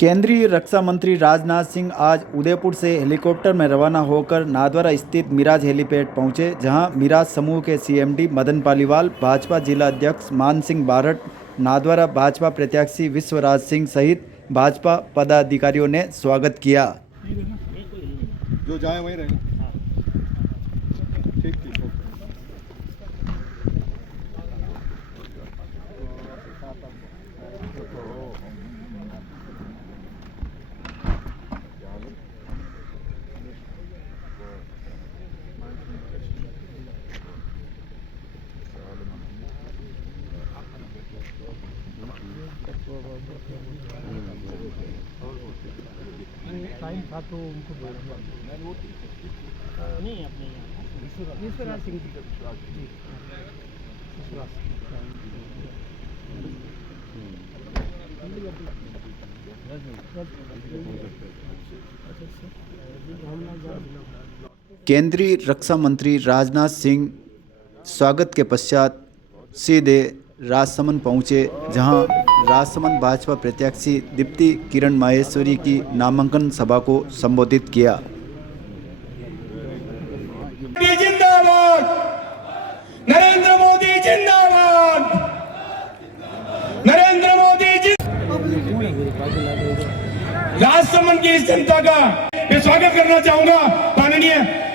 केंद्रीय रक्षा मंत्री राजनाथ सिंह आज उदयपुर से हेलीकॉप्टर में रवाना होकर नाथद्वारा स्थित मिराज हेलीपैड पहुंचे, जहां मिराज समूह के सीएमडी मदन पालीवाल, भाजपा जिला अध्यक्ष मान सिंह बारठ, नाथद्वारा भाजपा प्रत्याशी विश्वराज सिंह सहित भाजपा पदाधिकारियों ने स्वागत किया। जो जाए वहीं रहें। ठीक ठीक। टाइम था तो उनको बोल दिया नहीं अपने विश्वराज सिंह जी केंद्रीय रक्षा मंत्री राजनाथ सिंह स्वागत के पश्चात सीधे राजसमंद पहुंचे, जहां राजसमंद भाजपा प्रत्याशी दीप्ति किरण माहेश्वरी की नामांकन सभा को संबोधित किया। जिंदाबाद, नरेंद्र मोदी जिंदाबाद, नरेंद्र मोदी राजसमंद की इस जनता का मैं स्वागत करना चाहूंगा। माननीय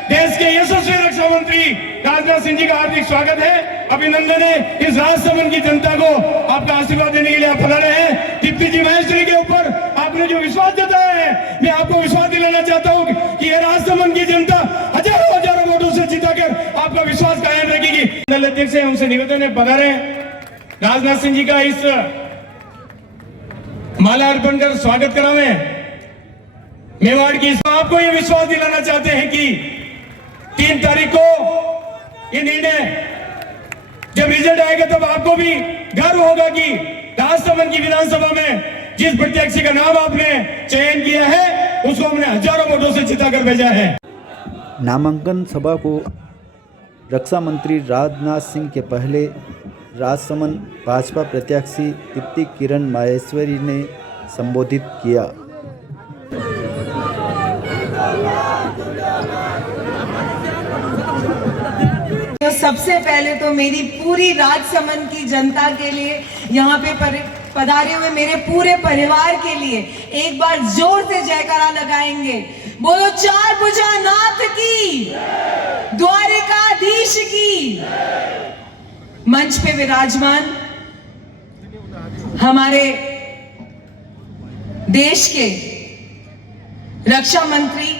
देश के यशस्वी रक्षा मंत्री राजनाथ सिंह जी का हार्दिक स्वागत है, अभिनंदन है। इस राजसमंद की जनता को आपका आशीर्वाद देने के लिए आप पधारे हैं। दीप्ति जी महेश्वरी के ऊपर आपने जो विश्वास जताया है, मैं आपको विश्वास दिलाना चाहता हूं कि ये राजसमंद की जनता हजारों हजारों वोटों से जिताकर आपका विश्वास कायम रखेगी। दल अध्यक्ष है, उनसे निवेदन है, पधारे राजनाथ सिंह जी का इस माला अर्पण कर स्वागत करावे। मेवाड़ की आपको ये विश्वास दिलाना चाहते हैं कि 3 तारीख को ये निर्णय जब रिजल्ट आएगा तब आपको भी गर्व होगा कि राजसमंद की विधानसभा में जिस प्रत्याशी का नाम आपने चयन किया है उसको हमने हजारों वोटों से जिताकर भेजा है। नामांकन सभा को रक्षा मंत्री राजनाथ सिंह के पहले राजसमंद भाजपा प्रत्याशी दीप्ति किरण माहेश्वरी ने संबोधित किया। तो सबसे पहले तो मेरी पूरी राजसमंद की जनता के लिए, यहाँ पे पधारे हुए मेरे पूरे परिवार के लिए एक बार जोर से जयकारा लगाएंगे। बोलो चार भुजा नाथ की, द्वारिकाधीश की। मंच पे विराजमान हमारे देश के रक्षा मंत्री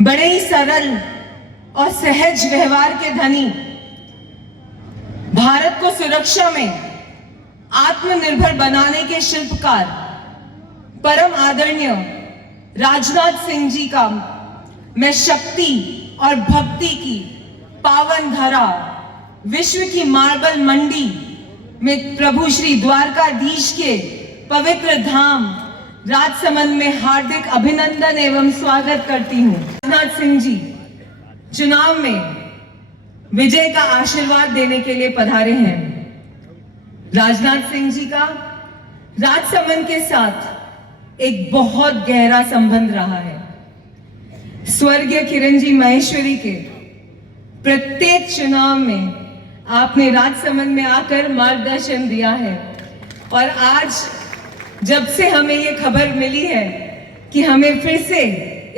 बड़े ही सरल और सहज व्यवहार के धनी, भारत को सुरक्षा में आत्मनिर्भर बनाने के शिल्पकार परम आदरणीय राजनाथ सिंह जी का मैं शक्ति और भक्ति की पावन धरा, विश्व की मार्बल मंडी में प्रभु श्री द्वारकाधीश के पवित्र धाम राजसमंद में हार्दिक अभिनंदन एवं स्वागत करती हूँ। राजनाथ सिंह जी चुनाव में विजय का आशीर्वाद देने के लिए पधारे हैं। राजनाथ सिंह जी का राजसमंद के साथ एक बहुत गहरा संबंध रहा है। स्वर्गीय किरण जी माहेश्वरी के प्रत्येक चुनाव में आपने राजसमंद में आकर मार्गदर्शन दिया है, और आज जब से हमें ये खबर मिली है कि हमें फिर से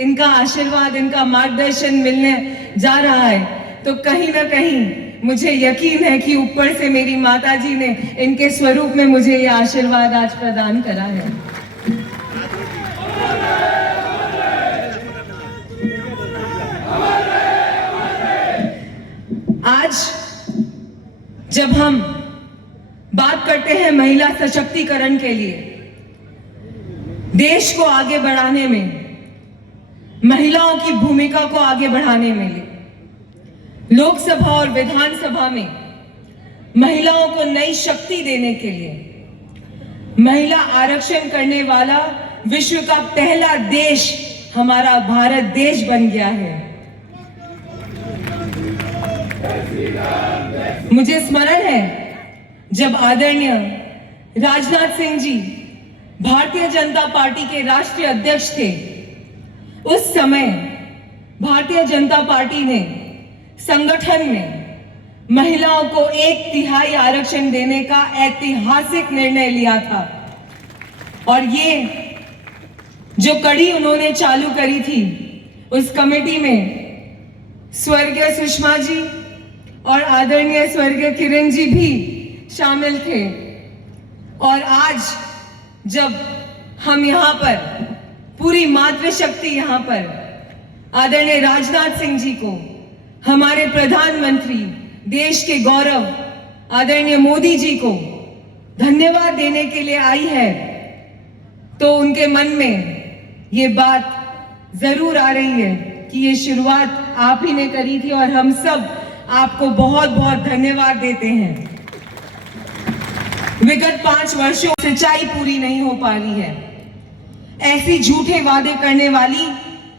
इनका आशीर्वाद, इनका मार्गदर्शन मिलने जा रहा है, तो कहीं ना कहीं मुझे यकीन है कि ऊपर से मेरी माता जी ने इनके स्वरूप में मुझे ये आशीर्वाद आज प्रदान करा है। आज जब हम बात करते हैं महिला सशक्तिकरण के लिए, देश को आगे बढ़ाने में, महिलाओं की भूमिका को आगे बढ़ाने में, लोकसभा और विधानसभा में महिलाओं को नई शक्ति देने के लिए महिला आरक्षण करने वाला विश्व का पहला देश हमारा भारत देश बन गया है। मुझे स्मरण है जब आदरणीय राजनाथ सिंह जी भारतीय जनता पार्टी के राष्ट्रीय अध्यक्ष थे, उस समय भारतीय जनता पार्टी ने संगठन में महिलाओं को 1/3 आरक्षण देने का ऐतिहासिक निर्णय लिया था। और ये जो कड़ी उन्होंने चालू करी थी, उस कमेटी में स्वर्गीय सुषमा जी और आदरणीय स्वर्गीय किरण जी भी शामिल थे। और आज जब हम यहाँ पर पूरी मातृशक्ति यहाँ पर आदरणीय राजनाथ सिंह जी को, हमारे प्रधानमंत्री, देश के गौरव आदरणीय मोदी जी को धन्यवाद देने के लिए आई है, तो उनके मन में ये बात जरूर आ रही है कि ये शुरुआत आप ही ने करी थी और हम सब आपको बहुत बहुत धन्यवाद देते हैं। विगत 5 वर्षों से सच्चाई पूरी नहीं हो पा रही है। ऐसी झूठे वादे करने वाली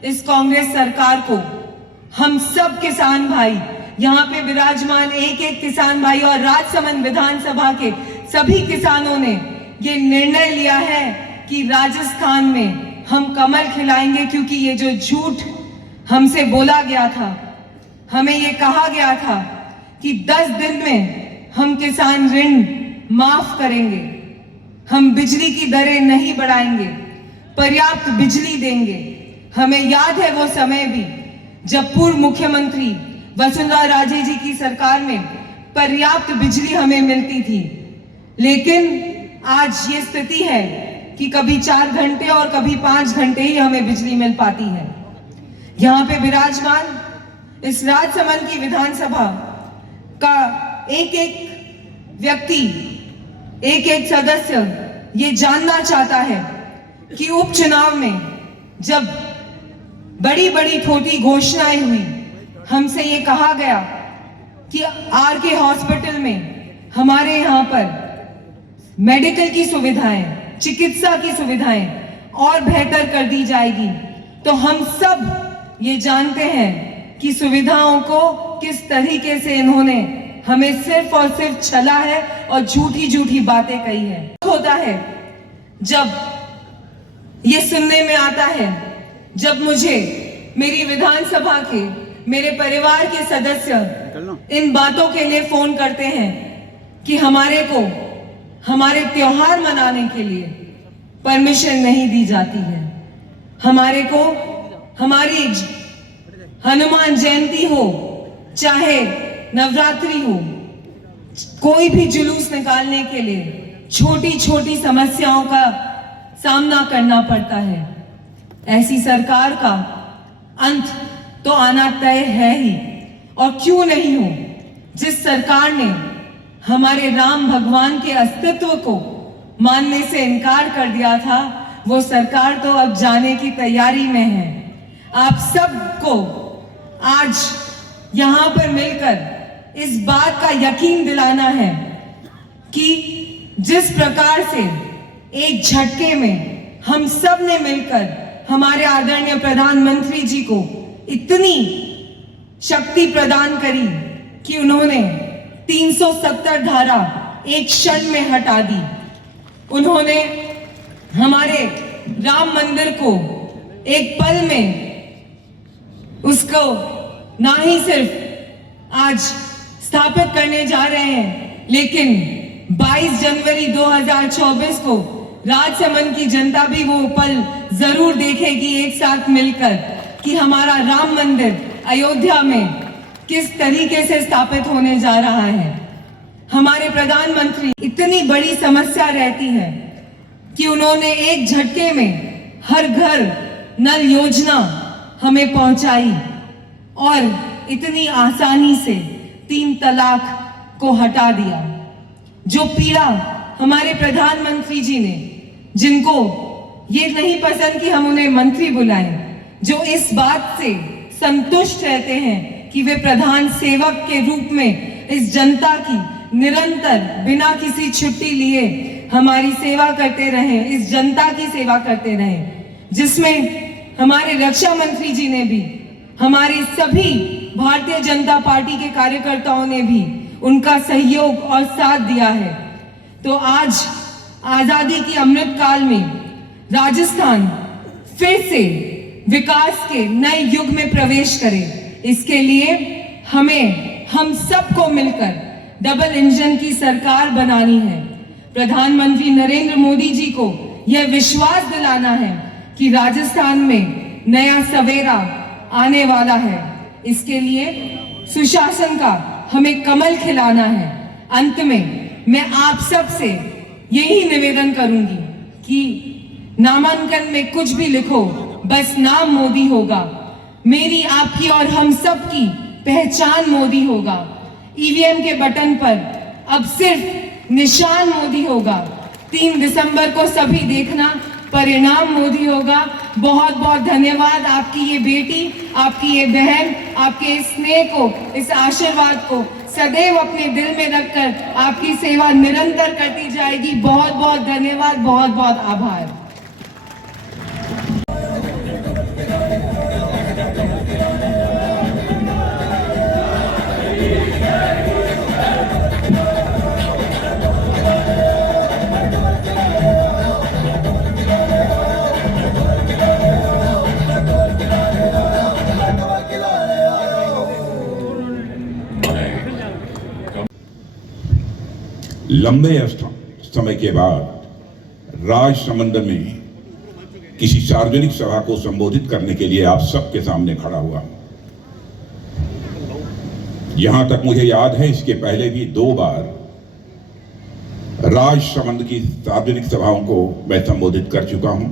इस कांग्रेस सरकार को हम सब किसान भाई, यहाँ पे विराजमान एक एक किसान भाई और राजसमंद विधानसभा के सभी किसानों ने ये निर्णय लिया है कि राजस्थान में हम कमल खिलाएंगे, क्योंकि ये जो झूठ हमसे बोला गया था, हमें ये कहा गया था कि 10 दिन में हम किसान ऋण माफ करेंगे, हम बिजली की दरें नहीं बढ़ाएंगे, पर्याप्त बिजली देंगे। हमें याद है वो समय भी जब पूर्व मुख्यमंत्री वसुंधरा राजे जी की सरकार में पर्याप्त बिजली हमें मिलती थी। लेकिन आज ये स्थिति है कि कभी 4 घंटे और कभी 5 घंटे ही हमें बिजली मिल पाती है। यहाँ पे विराजमान इस राजसमंद की विधानसभा का एक एक व्यक्ति, एक एक सदस्य ये जानना चाहता है कि उपचुनाव में जब बड़ी बड़ी छोटी घोषणाएं हुई, हमसे ये कहा गया कि आरके हॉस्पिटल में हमारे यहाँ पर मेडिकल की सुविधाएं, चिकित्सा की सुविधाएं और बेहतर कर दी जाएगी। तो हम सब ये जानते हैं कि सुविधाओं को किस तरीके से इन्होंने हमें सिर्फ और सिर्फ छला है और झूठी झूठी बातें कही है। होता है जब ये सुनने में आता है, जब मुझे मेरी विधानसभा के, मेरे परिवार के सदस्य इन बातों के लिए फोन करते हैं कि हमारे को हमारे त्योहार मनाने के लिए परमिशन नहीं दी जाती है, हमारे को हमारी हनुमान जयंती हो, चाहे नवरात्रि हो, कोई भी जुलूस निकालने के लिए छोटी छोटी समस्याओं का सामना करना पड़ता है। ऐसी सरकार का अंत तो आना तय है ही, और क्यों नहीं हो। जिस सरकार ने हमारे राम भगवान के अस्तित्व को मानने से इनकार कर दिया था, वो सरकार तो अब जाने की तैयारी में है। आप सबको आज यहाँ पर मिलकर इस बात का यकीन दिलाना है कि जिस प्रकार से एक झटके में हम सब ने मिलकर हमारे आदरणीय प्रधानमंत्री जी को इतनी शक्ति प्रदान करी कि उन्होंने 370 धारा एक क्षण में हटा दी। उन्होंने हमारे राम मंदिर को एक पल में उसको ना ही सिर्फ आज स्थापित करने जा रहे हैं, लेकिन 22 जनवरी 2024 को राजसमंद की जनता भी वो पल जरूर देखेगी एक साथ मिलकर कि हमारा राम मंदिर अयोध्या में किस तरीके से स्थापित होने जा रहा है। हमारे प्रधानमंत्री, इतनी बड़ी समस्या रहती है कि उन्होंने एक झटके में हर घर नल योजना हमें पहुंचाई और इतनी आसानी से 3 तलाक को हटा दिया। जो पीड़ा हमारे प्रधानमंत्री जी ने, जिनको ये नहीं पसंद कि हम उन्हें मंत्री बुलाएं, जो इस बात से संतुष्ट रहते हैं कि वे प्रधान सेवक के रूप में इस जनता की निरंतर बिना किसी छुट्टी लिए हमारी सेवा करते रहे, इस जनता की सेवा करते रहे, जिसमें हमारे रक्षा मंत्री जी ने भी, हमारे सभी भारतीय जनता पार्टी के कार्यकर्ताओं ने भी उनका सहयोग और साथ दिया है। तो आज आजादी की अमृत काल में राजस्थान फिर से विकास के नए युग में प्रवेश करे, इसके लिए हम सबको मिलकर डबल इंजन की सरकार बनानी है। प्रधानमंत्री नरेंद्र मोदी जी को यह विश्वास दिलाना है कि राजस्थान में नया सवेरा आने वाला है। इसके लिए सुशासन का हमें कमल खिलाना है। अंत में मैं आप सब से यही निवेदन करूंगी कि नामांकन में कुछ भी लिखो, बस नाम मोदी होगा। मेरी, आपकी और हम सब की पहचान मोदी होगा। ईवीएम के बटन पर अब सिर्फ निशान मोदी होगा। 3 दिसंबर को सभी देखना, परिणाम मोदी होगा। बहुत बहुत धन्यवाद। आपकी ये बेटी, आपकी ये बहन, आपके इस स्नेह को, इस आशीर्वाद को सदैव अपने दिल में रखकर आपकी सेवा निरंतर करती जाएगी। बहुत बहुत धन्यवाद, बहुत बहुत आभार। लंबे समय के बाद राजसमंद में किसी सार्वजनिक सभा को संबोधित करने के लिए आप सबके सामने खड़ा हुआ। यहां तक मुझे याद है, इसके पहले भी 2 बार राजसमंद की सार्वजनिक सभाओं को मैं संबोधित कर चुका हूं,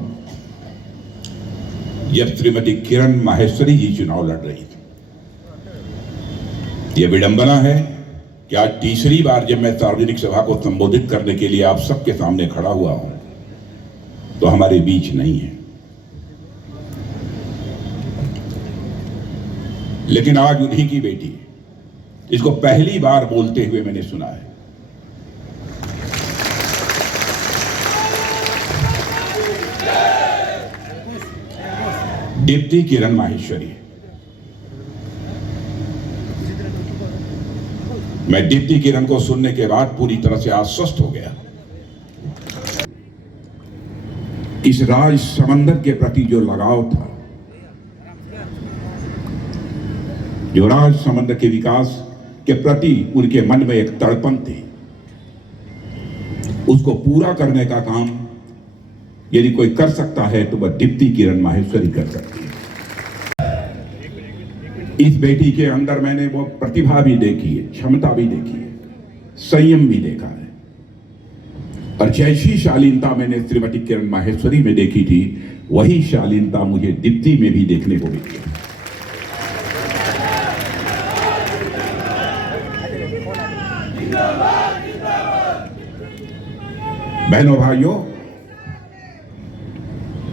जब श्रीमती किरण माहेश्वरी जी चुनाव लड़ रही थी। यह विडंबना है कि आज तीसरी बार जब मैं सार्वजनिक सभा को संबोधित करने के लिए आप सबके सामने खड़ा हुआ हूं, तो हमारे बीच नहीं है। लेकिन आज उन्हीं की बेटी, इसको पहली बार बोलते हुए मैंने सुना है। दीप्ति किरण माहेश्वरी। मैं दीप्ति किरण को सुनने के बाद पूरी तरह से आश्वस्त हो गया। इस राज समंदर के प्रति जो लगाव था, जो राज समंदर के विकास के प्रति उनके मन में एक तड़पन थी, उसको पूरा करने का काम यदि कोई कर सकता है तो वह दीप्ति किरण माहेश्वरी कर सकती है। इस बेटी के अंदर मैंने वो प्रतिभा भी देखी है, क्षमता भी देखी है, संयम भी देखा है, और जैसी शालीनता मैंने श्रीमती किरण माहेश्वरी में देखी थी, वही शालीनता मुझे दीप्ति में भी देखने को मिली है। बहनों भाइयों,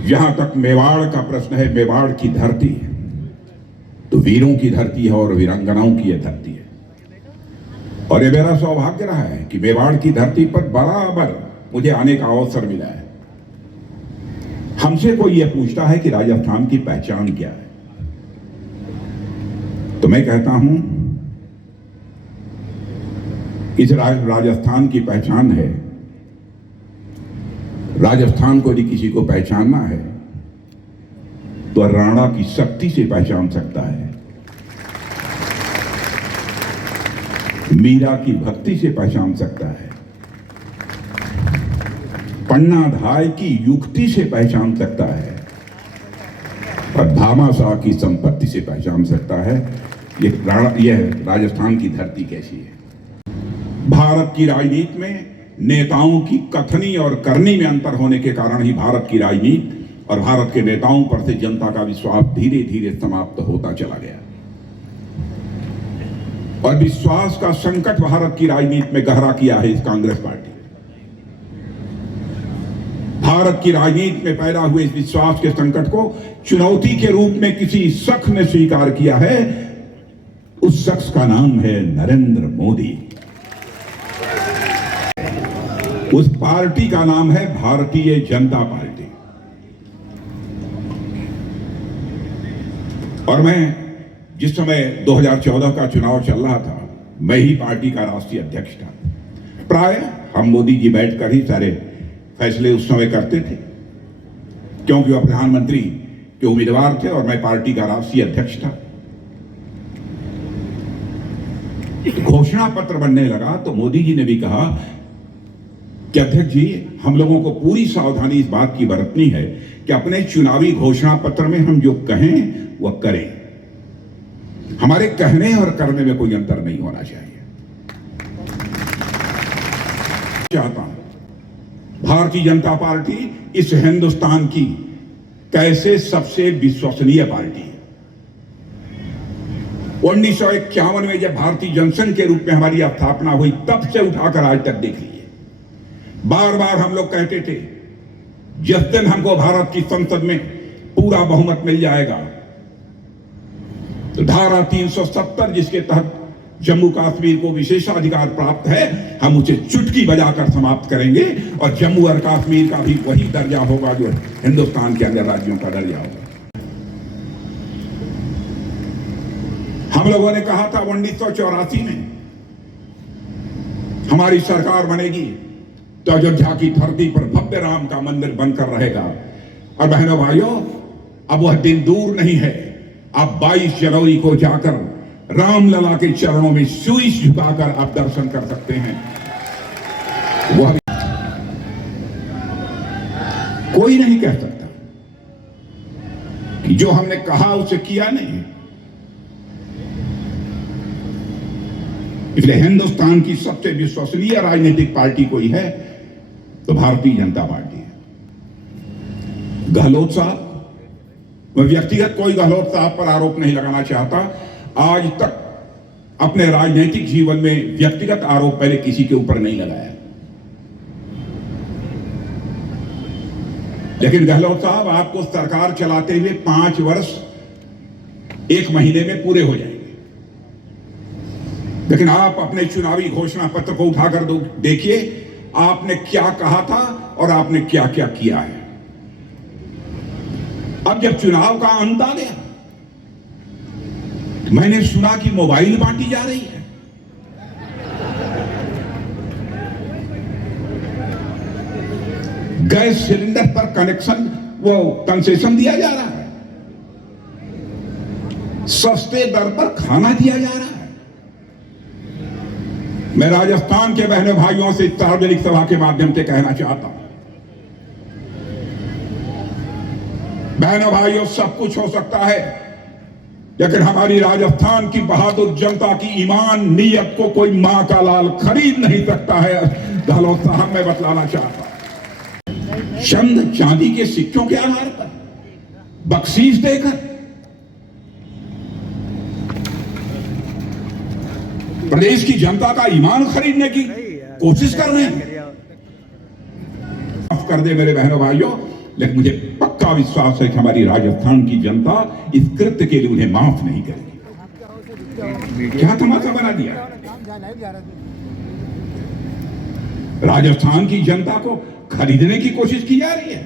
जहां तक मेवाड़ का प्रश्न है, मेवाड़ की धरती है तो वीरों की धरती है और वीरांगनाओं की यह धरती है। और ये मेरा सौभाग्य रहा है कि मेवाड़ की धरती पर बराबर मुझे आने का अवसर मिला है। हमसे कोई यह पूछता है कि राजस्थान की पहचान क्या है, तो मैं कहता हूं इस राजस्थान की पहचान है, राजस्थान को यदि किसी को पहचानना है तो राणा की शक्ति से पहचान सकता है, मीरा की भक्ति से पहचान सकता है, पन्ना धाय की युक्ति से पहचान सकता है, और भामाशाह की संपत्ति से पहचान सकता है। यह राजस्थान की धरती कैसी है। भारत की राजनीति में नेताओं की कथनी और करनी में अंतर होने के कारण ही भारत की राजनीति और भारत के नेताओं पर से जनता का विश्वास धीरे धीरे समाप्त होता चला गया, और विश्वास का संकट भारत की राजनीति में गहरा किया है इस कांग्रेस पार्टी ने। भारत की राजनीति में पैदा हुए इस विश्वास के संकट को चुनौती के रूप में किसी शख्स ने स्वीकार किया है। उस शख्स का नाम है नरेंद्र मोदी। उस पार्टी का नाम है भारतीय जनता पार्टी। और मैं जिस समय 2014 का चुनाव चल रहा था, मैं ही पार्टी का राष्ट्रीय अध्यक्ष था। प्राय हम मोदी जी बैठकर ही सारे फैसले उस समय करते थे, क्योंकि वह प्रधानमंत्री के उम्मीदवार थे और मैं पार्टी का राष्ट्रीय अध्यक्ष था। घोषणा पत्र बनने लगा तो मोदी जी ने भी कहा कि अध्यक्ष जी, हम लोगों को पूरी सावधानी इस बात की बरतनी है कि अपने चुनावी घोषणा पत्र में हम जो कहें वह करें, हमारे कहने और करने में कोई अंतर नहीं होना चाहिए। चाहता हूं भारतीय जनता पार्टी इस हिंदुस्तान की कैसे सबसे विश्वसनीय पार्टी है। 1951 में जब भारतीय जनसंघ के रूप में हमारी स्थापना हुई, तब से उठाकर आज तक देख लीजिए, बार बार हम लोग कहते थे जिस दिन हमको भारत की संसद में पूरा बहुमत मिल जाएगा तो धारा 370 जिसके तहत जम्मू कश्मीर को विशेषाधिकार प्राप्त है, हम उसे चुटकी बजाकर समाप्त करेंगे और जम्मू और कश्मीर का भी वही दर्जा होगा जो हिंदुस्तान के अन्य राज्यों का दर्जा होगा। हम लोगों ने कहा था 1984 में हमारी सरकार बनेगी तो अयोध्या की धरती पर भव्य राम का मंदिर बनकर रहेगा। और बहनों भाइयों, अब वह दिन दूर नहीं है। आप 22 जनवरी को जाकर रामलला के चरणों में शीश झुकाकर आप दर्शन कर सकते हैं। वह कोई नहीं कह सकता कि जो हमने कहा उसे किया नहीं। इसलिए हिंदुस्तान की सबसे विश्वसनीय राजनीतिक पार्टी कोई है तो भारतीय जनता पार्टी है। गहलोत साहब, मैं व्यक्तिगत कोई गहलोत साहब पर आरोप नहीं लगाना चाहता। आज तक अपने राजनीतिक जीवन में व्यक्तिगत आरोप पहले किसी के ऊपर नहीं लगाया, लेकिन गहलोत साहब, आपको सरकार चलाते हुए 5 वर्ष 1 महीने में पूरे हो जाएंगे, लेकिन आप अपने चुनावी घोषणा पत्र को उठाकर देखिए, आपने क्या कहा था और आपने क्या क्या किया है। अब जब चुनाव का अंत आ गया, मैंने सुना कि मोबाइल बांटी जा रही है। गैस सिलेंडर पर कनेक्शन, वो कंसेशन दिया जा रहा है, सस्ते दर पर खाना दिया जा रहा है। मैं राजस्थान के बहनों भाइयों से सार्वजनिक सभा के माध्यम से कहना चाहता हूं, बहनों भाइयों, सब कुछ हो सकता है, लेकिन हमारी राजस्थान की बहादुर जनता की ईमान नीयत को कोई मां का लाल खरीद नहीं सकता है। गहलोत साहब, मैं बतलाना चाहता हूं, चंद चांदी के सिक्कों के आधार पर बख्शीश देकर प्रदेश की जनता का ईमान खरीदने की कोशिश कर रहे हैं। माफ कर दे मेरे बहनों भाइयों, लेकिन मुझे पक्का विश्वास है कि हमारी राजस्थान की जनता इस कृत्य के लिए उन्हें माफ नहीं करेगी। क्या तमाशा बना दिया। राजस्थान की जनता को खरीदने की कोशिश की जा रही है।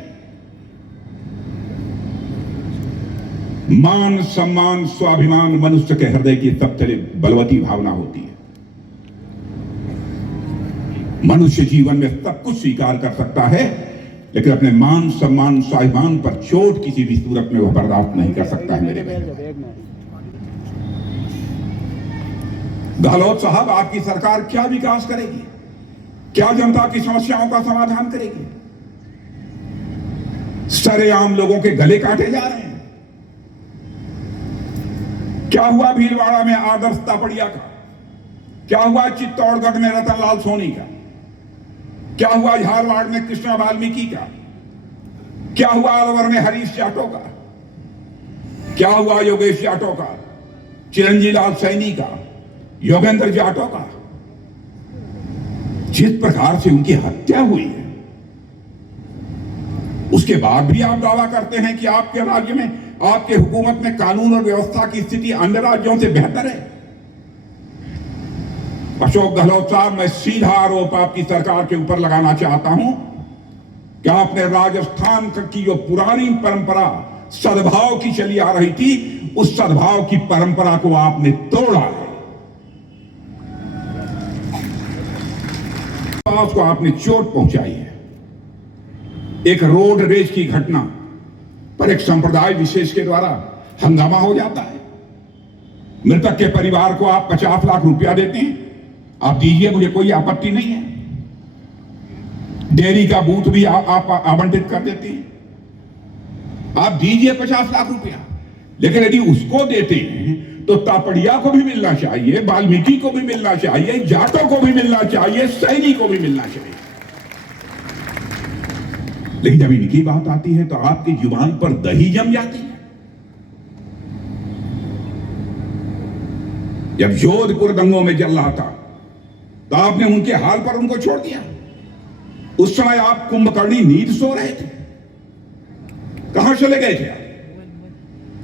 मान, सम्मान, स्वाभिमान मनुष्य के हृदय की सबसे बलवती भावना होती है। मनुष्य जीवन में सब कुछ स्वीकार कर सकता है, लेकिन अपने मान, सम्मान, स्वाभिमान पर चोट किसी भी सूरत में वह बर्दाश्त नहीं कर सकता है। मेरे गहलोत साहब, आपकी सरकार क्या विकास करेगी? क्या जनता की समस्याओं का समाधान करेगी? सरेआम लोगों के गले काटे जा रहे हैं। क्या हुआ भीलवाड़ा में आदर्श तापड़िया का? क्या हुआ चित्तौड़गढ़ में रतनलाल सोनी का? क्या हुआ झारवाड़ में कृष्णा वाल्मीकि का? क्या हुआ अलवर में हरीश जाटव का? क्या हुआ योगेश जाटव का, चिरंजी लाल सैनी का, योगेंद्र जाटव का? जिस प्रकार से उनकी हत्या हुई है, उसके बाद भी आप दावा करते हैं कि आपके राज्य में, आपके हुकूमत में कानून और व्यवस्था की स्थिति अन्य राज्यों से बेहतर है। अशोक गहलोत साहब, मैं सीधा आरोप आपकी सरकार के ऊपर लगाना चाहता हूं कि आपने राजस्थान की जो पुरानी परंपरा सद्भाव की चली आ रही थी, उस सद्भाव की परंपरा को आपने तोड़ा है। को आपने चोट पहुंचाई है। एक रोड रेज की घटना पर एक संप्रदाय विशेष के द्वारा हंगामा हो जाता है। मृतक के परिवार को आप 50 लाख रुपया देते हैं, आप दीजिए, मुझे कोई आपत्ति नहीं है। डेयरी का बूथ भी आप आवंटित कर देते हैं, आप दीजिए 50 लाख रुपया। लेकिन यदि उसको देते हैं तो तापड़िया को भी मिलना चाहिए, वाल्मीकि को भी मिलना चाहिए, जाटों को भी मिलना चाहिए, सैनी को भी मिलना चाहिए। लेकिन जब इनकी बात आती है तो आपकी जुबान पर दही जम जाती है। जब जोधपुर दंगों में जल रहा था तो आपने उनके हाल पर उनको छोड़ दिया। उस समय आप कुंभकर्णी नींद सो रहे थे, कहां चले गए थे आप?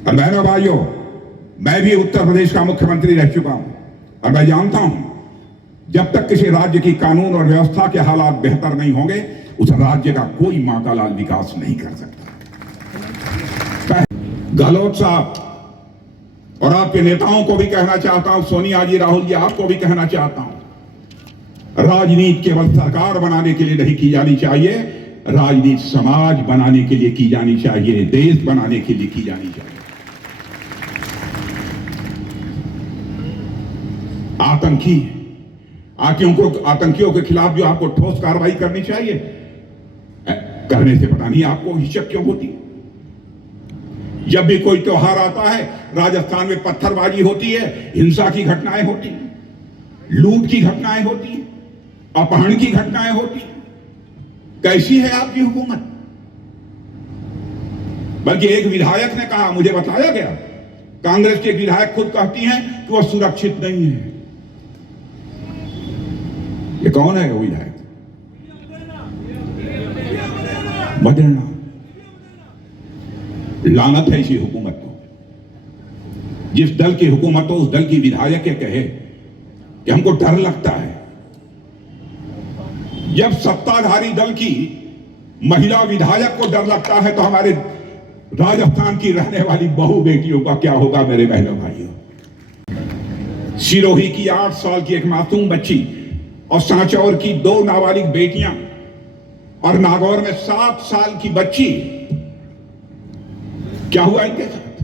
और बहनों भाइयों, मैं भी उत्तर प्रदेश का मुख्यमंत्री रह चुका हूं और मैं जानता हूं जब तक किसी राज्य की कानून और व्यवस्था के हालात बेहतर नहीं होंगे उस राज्य का कोई मां का लाल विकास नहीं कर सकता। गहलोत साहब और आपके नेताओं को भी कहना चाहता हूं, सोनिया जी, राहुल जी, आपको भी कहना चाहता हूं, राजनीति केवल सरकार बनाने के लिए नहीं की जानी चाहिए, राजनीति समाज बनाने के लिए की जानी चाहिए, देश बनाने के लिए की जानी चाहिए। आतंकियों के खिलाफ जो आपको ठोस कार्रवाई करनी चाहिए, करने से पता नहीं आपको हिचक क्यों होती। जब भी कोई त्योहार आता है, राजस्थान में पत्थरबाजी होती है, हिंसा की घटनाएं होती हैं, लूट की घटनाएं होती हैं, अपहरण की घटनाएं होती हैं। कैसी है आपकी हुकूमत? बल्कि एक विधायक ने कहा, मुझे बताया गया, कांग्रेस के विधायक खुद कहती हैं कि वह सुरक्षित नहीं है। ये कौन है वो विधायक? मदेरना। लानत है इसी हुकूमत को। जिस दल की हुकूमत हो उस दल की विधायक कहे कि हमको डर लगता है। जब सत्ताधारी दल की महिला विधायक को डर लगता है तो हमारे राजस्थान की रहने वाली बहु बेटियों का क्या होगा मेरे बहनों भाइयों। सिरोही की 8 साल की एक मासूम बच्ची और सांचौर की 2 नाबालिग बेटियां और नागौर में 7 साल की बच्ची, क्या हुआ इनके साथ?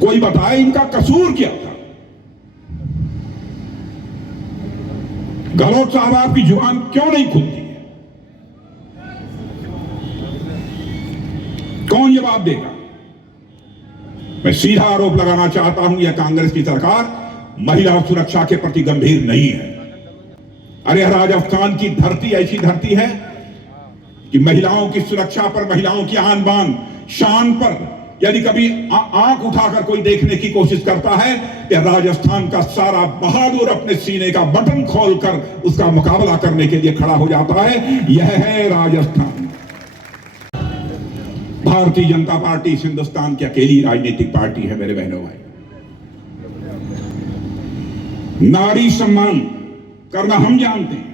कोई बताए इनका कसूर क्या था? गहलोत साहब, आपकी जुबान क्यों नहीं खुलती है? कौन जवाब देगा? मैं सीधा आरोप लगाना चाहता हूं, यह कांग्रेस की सरकार महिला सुरक्षा के प्रति गंभीर नहीं है। अरे राजस्थान की धरती ऐसी धरती है कि महिलाओं की सुरक्षा पर, महिलाओं की आन बान शान पर यदि कभी आंख उठाकर कोई देखने की कोशिश करता है कि राजस्थान का सारा बहादुर अपने सीने का बटन खोलकर उसका मुकाबला करने के लिए खड़ा हो जाता है। यह है राजस्थान। भारतीय जनता पार्टी हिंदुस्तान की अकेली राजनीतिक पार्टी है मेरे बहनों भाई। नारी सम्मान करना हम जानते हैं।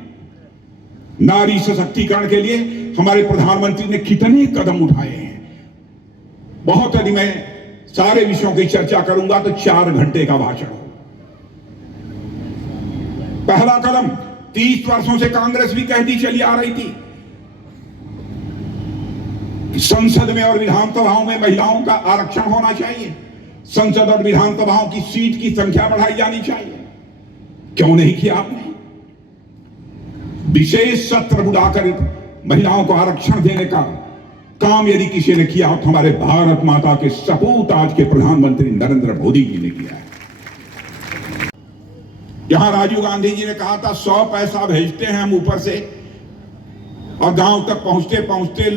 नारी सशक्तिकरण के लिए हमारे प्रधानमंत्री ने कितने कदम उठाए हैं। बहुत यदि मैं सारे विषयों की चर्चा करूंगा तो 4 घंटे का भाषण हो। पहला कदम 30 वर्षों से कांग्रेस भी कहती चली आ रही थी कि संसद में और विधानसभाओं में महिलाओं का आरक्षण होना चाहिए, संसद और विधानसभाओं की सीट की संख्या बढ़ाई जानी चाहिए। क्यों नहीं किया आपने? विशेष सत्र बुलाकर महिलाओं को आरक्षण देने का काम यदि किसी ने किया तो हमारे भारत माता के सपूत आज के प्रधानमंत्री नरेंद्र मोदी जी ने किया है। यहां राजीव गांधी जी ने कहा था 100 पैसा भेजते हैं हम ऊपर से और गांव तक पहुंचते पहुंचते,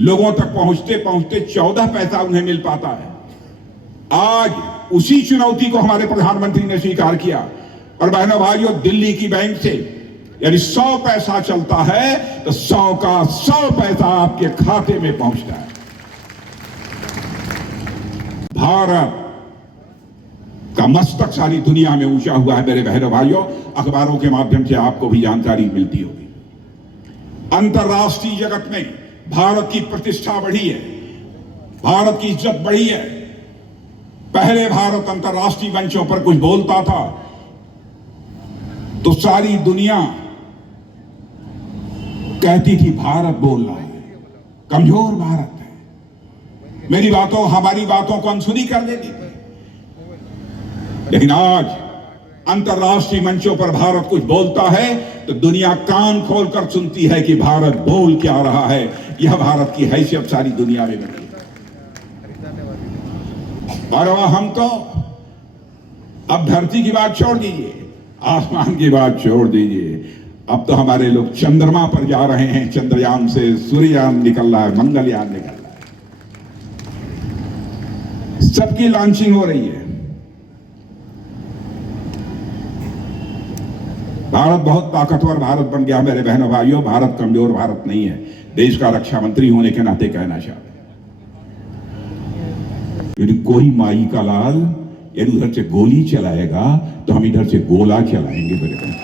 लोगों तक पहुंचते पहुंचते 14 पैसा उन्हें मिल पाता है। आज उसी चुनौती को हमारे प्रधानमंत्री ने स्वीकार किया और बहनों भाइयों, दिल्ली की बैंक से यदि 100 पैसा चलता है तो 100 का 100 पैसा आपके खाते में पहुंचता है। भारत का मस्तक सारी दुनिया में ऊंचा हुआ है मेरे बहनों भाइयों। अखबारों के माध्यम से आपको भी जानकारी मिलती होगी। अंतर्राष्ट्रीय जगत में भारत की प्रतिष्ठा बढ़ी है, भारत की इज्जत बढ़ी है। पहले भारत अंतर्राष्ट्रीय मंचों पर कुछ बोलता था तो सारी दुनिया कहती थी भारत बोल रहा है, कमजोर भारत है, मेरी बातों हमारी बातों को अनसुनी कर देती थी। लेकिन आज अंतर्राष्ट्रीय मंचों पर भारत कुछ बोलता है तो दुनिया कान खोलकर सुनती है कि भारत बोल क्या रहा है। यह भारत की हैसियत सारी दुनिया में बनी है। और हम तो अब धरती की बात छोड़ दीजिए, आसमान की बात छोड़ दीजिए, अब तो हमारे लोग चंद्रमा पर जा रहे हैं। चंद्रयान से सूर्ययान निकल रहा है, मंगलयान निकल रहा है, सबकी लॉन्चिंग हो रही है। भारत बहुत ताकतवर भारत बन गया मेरे बहनों भाइयों। भारत कमजोर भारत नहीं है। देश का रक्षा मंत्री होने के नाते कहना चाहते यदि कोई माई का लाल यदि उधर से गोली चलाएगा तो हम इधर से गोला चलाएंगे मेरे बहन।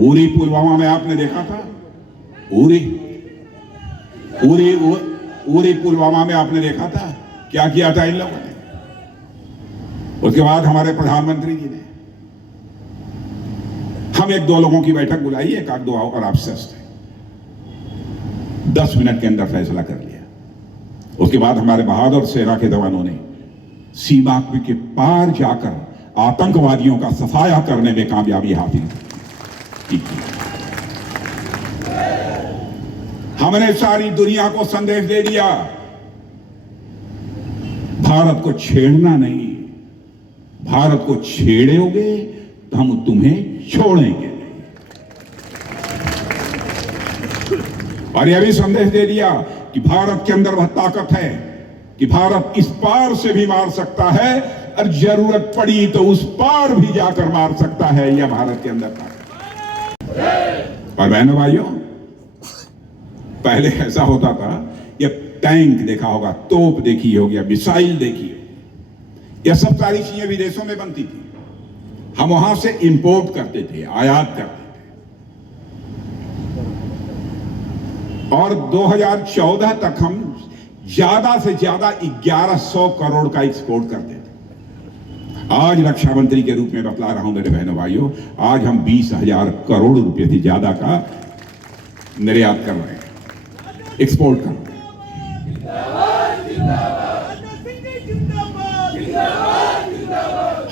उरी पुलवामा में आपने देखा था, उरी पुलवामा में आपने देखा था क्या किया था इन लोगों ने। उसके बाद हमारे प्रधानमंत्री जी ने हम एक दो लोगों की बैठक बुलाई, एक आध दो और अफसर थे, 10 मिनट के अंदर फैसला कर लिया। उसके बाद हमारे बहादुर सेना के जवानों ने सीमा के पार जाकर आतंकवादियों का सफाया करने में कामयाबी हासिल की। हमने सारी दुनिया को संदेश दे दिया, भारत को छेड़ना नहीं, भारत को छेड़ोगे तो हम तुम्हें छोड़ेंगे नहीं। और यह भी संदेश दे दिया कि भारत के अंदर वह ताकत है कि भारत इस पार से भी मार सकता है और जरूरत पड़ी तो उस पार भी जाकर मार सकता है। यह भारत के अंदर ताकत है। और बहनों भाइयों, पहले ऐसा होता था, ये टैंक देखा होगा, तोप देखी होगी, मिसाइल देखी होगी, यह सब सारी चीजें विदेशों में बनती थी, हम वहां से इंपोर्ट करते थे, आयात करते थे। और 2014 तक हम ज्यादा से ज्यादा 1100 करोड़ का एक्सपोर्ट करते थे। आज रक्षा मंत्री के रूप में बतला रहा हूं मेरे बहनों भाइयों, आज हम 20,000 करोड़ रुपए से ज्यादा का निर्यात कर रहे हैं, एक्सपोर्ट कर रहे हैं।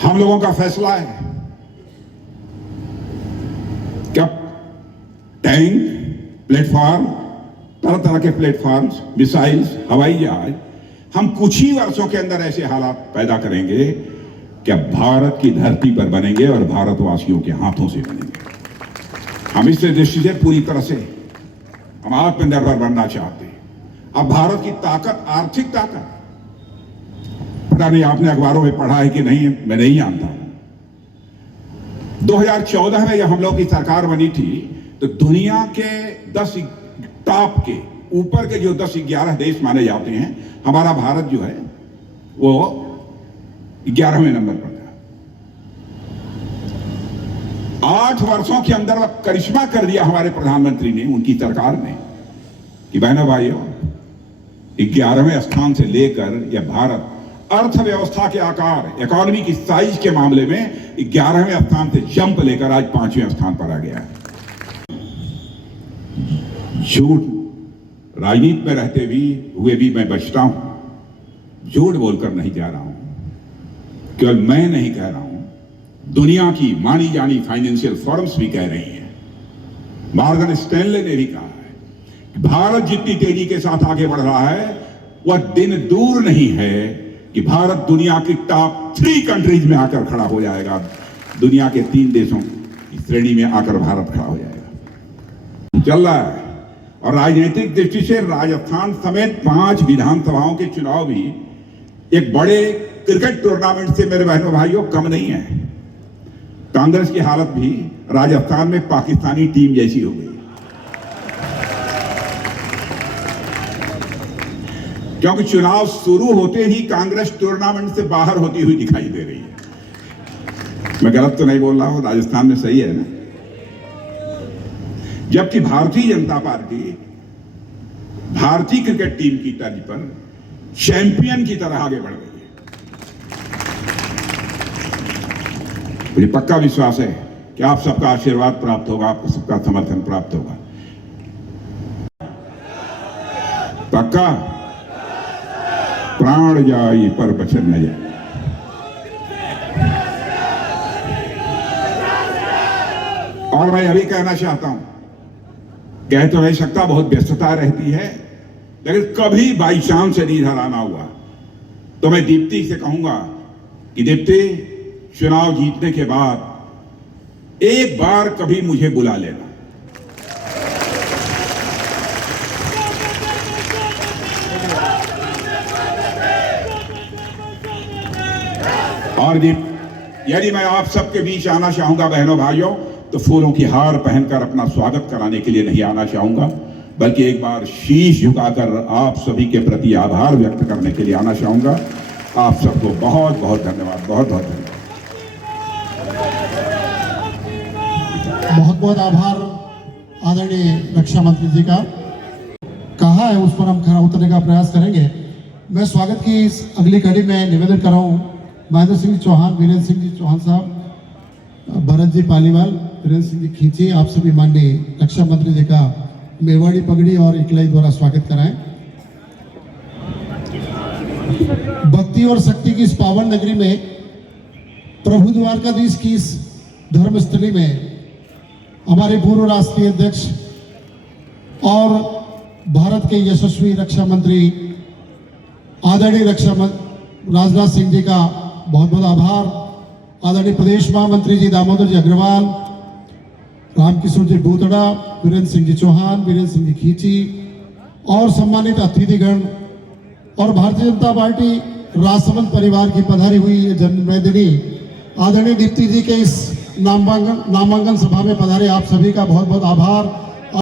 हम लोगों का फैसला है क्या टैंक, प्लेटफॉर्म, तरह तरह के प्लेटफॉर्म्स, मिसाइल्स, हवाई जहाज, हम कुछ ही वर्षों के अंदर ऐसे हालात पैदा करेंगे कि भारत की धरती पर बनेंगे और भारतवासियों के हाथों से बनेंगे। हम इस दृष्टि से पूरी तरह से हम आत्मनिर्भर बनना चाहते हैं। अब भारत की ताकत, आर्थिक ताकत, पता नहीं आपने अखबारों में पढ़ा है कि नहीं, मैं नहीं जानता। 2014 में जब हम लोग की सरकार बनी थी तो दुनिया के 10 टॉप के ऊपर के जो 10-11 देश माने जाते हैं, हमारा भारत जो है वो 11वें नंबर पर था। 8 वर्षों के अंदर वह करिश्मा कर दिया हमारे प्रधानमंत्री ने, उनकी सरकार ने, कि बहनों भाइयों 11वें स्थान से लेकर यह भारत अर्थव्यवस्था के आकार, इकोनॉमी की साइज के मामले में 11वें स्थान से जंप लेकर आज 5वें स्थान पर आ गया है। झूठ राजनीति में रहते हुए भी मैं बचता हूं, झूठ बोलकर नहीं जा रहा हूं। केवल मैं नहीं कह रहा हूं, दुनिया की मानी जानी फाइनेंशियल फर्म्स भी कह रही हैं। मॉर्गन स्टैनले ने भी कहा है कि भारत जितनी तेजी के साथ आगे बढ़ रहा है, वह दिन दूर नहीं है कि भारत दुनिया की टॉप 3 कंट्रीज में आकर खड़ा हो जाएगा। दुनिया के 3 देशों की श्रेणी में आकर भारत खड़ा हो जाएगा। चल रहा है। और राजनीतिक दृष्टि से राजस्थान समेत 5 विधानसभाओं के चुनाव भी एक बड़े क्रिकेट टूर्नामेंट से मेरे बहनों भाइयों कम नहीं है। कांग्रेस की हालत भी राजस्थान में पाकिस्तानी टीम जैसी हो गई, क्योंकि चुनाव शुरू होते ही कांग्रेस टूर्नामेंट से बाहर होती हुई दिखाई दे रही है। मैं गलत तो नहीं बोल रहा हूं, राजस्थान में सही है ना? जबकि भारतीय जनता पार्टी भारतीय क्रिकेट टीम की तर्ज पर चैंपियन की तरह आगे बढ़ रही है। मुझे पक्का विश्वास है कि आप सबका आशीर्वाद प्राप्त होगा, आपको सबका समर्थन प्राप्त होगा। पक्का? प्राण जाई पर बचन न जाए। और मैं अभी कहना चाहता हूं, कह तो नहीं सकता, बहुत व्यस्तता रहती है, लेकिन कभी बाई चांस यदि इधर आना हुआ तो मैं दीप्ति से कहूंगा कि दीप्ति, चुनाव जीतने के बाद एक बार कभी मुझे बुला लेना। और यदि मैं आप सबके बीच आना चाहूंगा बहनों भाइयों, तो फूलों की हार पहनकर अपना स्वागत कराने के लिए नहीं आना चाहूंगा, बल्कि एक बार शीश झुकाकर आप सभी के प्रति आभार व्यक्त करने के लिए आना चाहूंगा। आप सबको बहुत बहुत धन्यवाद, बहुत बहुत धन्यवाद। बहुत बहुत आभार आदरणीय रक्षा मंत्री जी का। कहा है उस पर हम खरा उतरने का प्रयास करेंगे। मैं स्वागत की इस अगली कड़ी में निवेदन कर रहा हूँ महेंद्र सिंह चौहान, वीरेंद्र सिंह जी चौहान साहब, भरत जी पालीवाल, वीरेंद्र सिंह जी खींची, आप सभी माननीय रक्षा मंत्री जी का मेवाड़ी पगड़ी और इकलाई द्वारा स्वागत कराएं। भक्ति और शक्ति की इस पावन नगरी में, प्रभु द्वारकाधीश की इस धर्मस्थली में हमारे पूर्व राष्ट्रीय अध्यक्ष और भारत के यशस्वी रक्षा मंत्री आदरणीय राजनाथ सिंह जी का बहुत बहुत आभार। आदरणीय प्रदेश महामंत्री जी दामोदर जी अग्रवाल, रामकिशोर जी बूतड़ा, वीरेंद्र सिंह जी चौहान, वीरेंद्र सिंह जी खींची और सम्मानित अतिथिगण और भारतीय जनता पार्टी राजसमंद परिवार की पधारी हुई जन्मदिनी आदरणीय दीप्ति जी के इस नामांकन सभा में पधारे आप सभी का बहुत बहुत आभार।